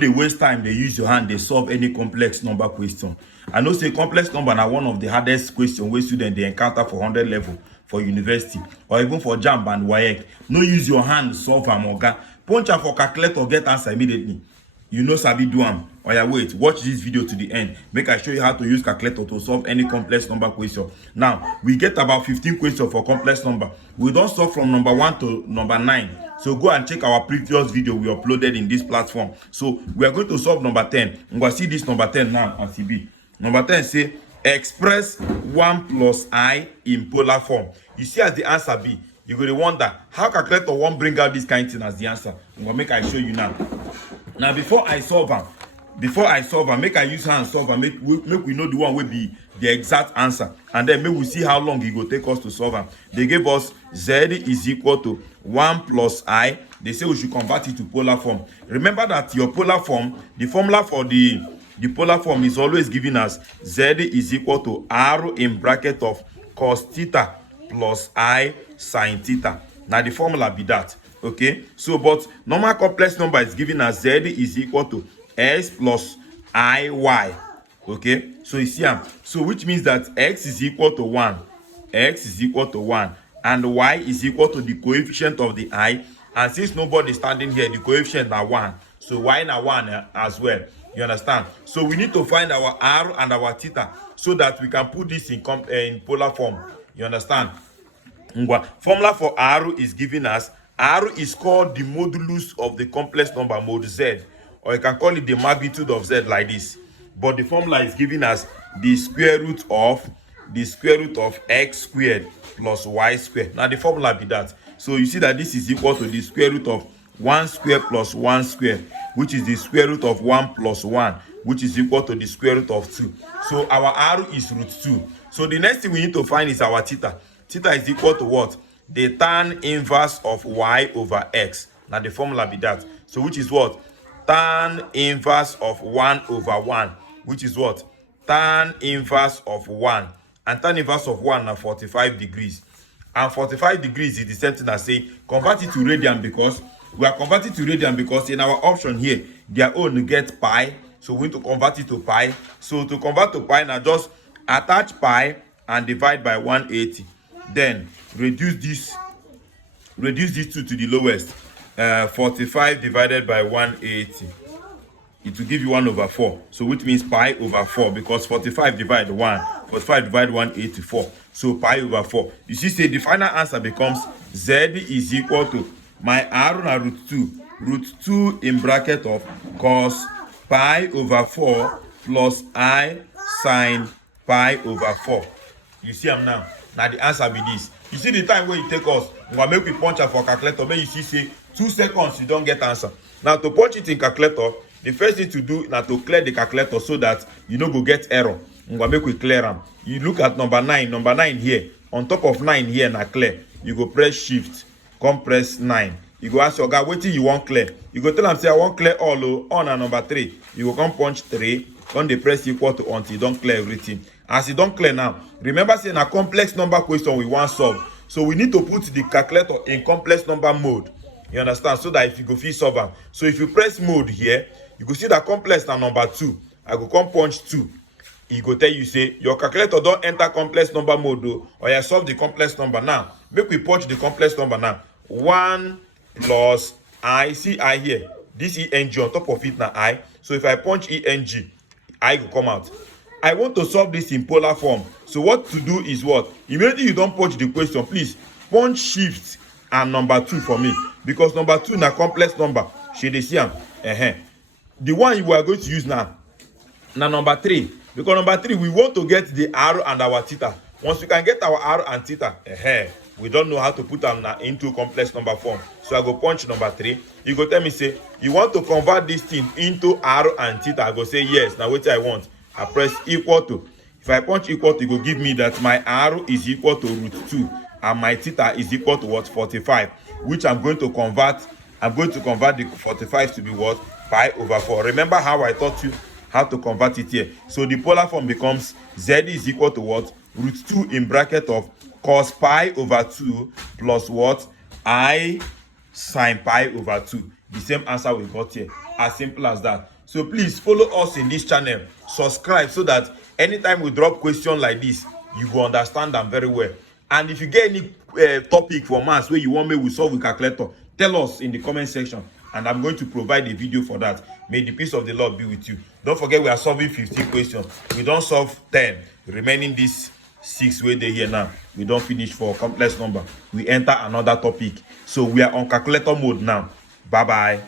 They waste time, they use your hand, they solve any complex number question. I know say complex number now one of the hardest question where students they encounter for 100 level for university or even for jamb and waec. No use your hand solve am oga. Punch am for calculator, get answer immediately. You know sabi do am. Oya wait, watch this video to the end. Make I show you how to use calculator to solve any complex number question. Now we get about 15 questions for complex number. We don't solve from number 1 to number 9. So go and check our previous video we uploaded in this platform. So we are going to solve number 10. I'm going to see this number 10 now as it be. Number 10 say express 1 plus I in polar form. You see as the answer be, you're going to wonder how calculator won't bring out this kind of thing as the answer. I'm going to make I show you now. Now before I solve am, make I use hand solve am, make we know the one will be the exact answer, and then make we see how long it will take us to solve am. They gave us z is equal to 1 plus I. They say we should convert it to polar form. Remember that your polar form, the formula for the polar form is always given as z is equal to r in bracket of cos theta plus I sin theta. Now the formula be that. Okay, so but normal complex number is given as z is equal to x plus iy. Okay, so you see so which means that x is equal to 1, and y is equal to the coefficient of the I, and since nobody is standing here, the coefficient are 1, so y na 1 as well. You understand? So we need to find our r and our theta so that we can put this in polar form. You understand? Formula for r is given as r is called the modulus of the complex number mod z, or you can call it the magnitude of z like this. But the formula is given as the square root of x squared plus y squared. Now the formula be that. So you see that this is equal to the square root of 1 square plus 1 square, which is the square root of 1 plus 1, which is equal to the square root of 2. So our r is root 2. So the next thing we need to find is our theta. Theta is equal to what? The tan inverse of y over x. Now the formula be that. So which is what? Tan inverse of 1 over 1, which is what? Tan inverse of 1. And tan inverse of 1 na 45 degrees. And 45 degrees is the same thing as say convert it to radian, because we are converting to radian because in our option here, their own get pi. So we need to convert it to pi. So to convert to pi, now just attach pi and divide by 180. Then reduce this 2 to the lowest. 45 divided by 180. It will give you 1 over 4. So which means pi over 4, because 45 divided 184. So pi over 4. You see, say the final answer becomes z is equal to my r na root 2 in bracket of cos pi over 4 plus I sin pi over 4. You see am now. Now the answer be this. You see the time where you take us, we make we punch for calculator, make you see say 2 seconds you don't get answer. Now to punch it in calculator, the first thing to do now to clear the calculator so that you no go get error. We make we clear them. You look at number 9 here. On top of 9 here na clear. You go press shift, come press 9. You go ask your guy wetin you want clear. You go tell him say I want clear all on and number 3. You go come punch 3, come dey press equal to until you don't clear everything. As you don't clear now, remember saying a complex number question we want solve. So we need to put the calculator in complex number mode. You understand? So that if you go fit solve am. So if you press mode here, you go see that complex na number 2. I go come punch 2. E go tell you say your calculator don't enter complex number mode though, or you solve the complex number now. Make we punch the complex number now. 1 plus I, see I here. This ENG on top of it now I. So if I punch ENG, I go come out. I want to solve this in polar form. So what to do is what? Immediately you don't punch the question, please punch shift and number 2 for me, because number 2 na complex number. Should they see am? The one you are going to use now number 3, because number 3 we want to get the r and our theta. Once we can get our r and theta, we don't know how to put them into complex number form. So I go punch number 3. You go tell me say you want to convert this thing into r and theta. I go say yes. Now what I want, I press equal to. If I punch equal to, it will give me that my r is equal to root 2 and my theta is equal to what? 45, which I'm going to convert. I'm going to convert the 45 to be what? Pi over 4. Remember how I taught you how to convert it here. So the polar form becomes z is equal to what? Root 2 in bracket of cos pi over 2 plus what? I sin pi over 2. The same answer we got here. As simple as that. So please follow us in this channel, subscribe, so that anytime we drop question like this, you will understand them very well. And if you get any topic for maths where you want me to solve with calculator, tell us in the comment section, and I'm going to provide a video for that. May the peace of the Lord be with you. Don't forget, we are solving 15 questions. We don't solve 10. Remaining these 6 where they here now. We don't finish for complex number. We enter another topic. So we are on calculator mode now. Bye bye.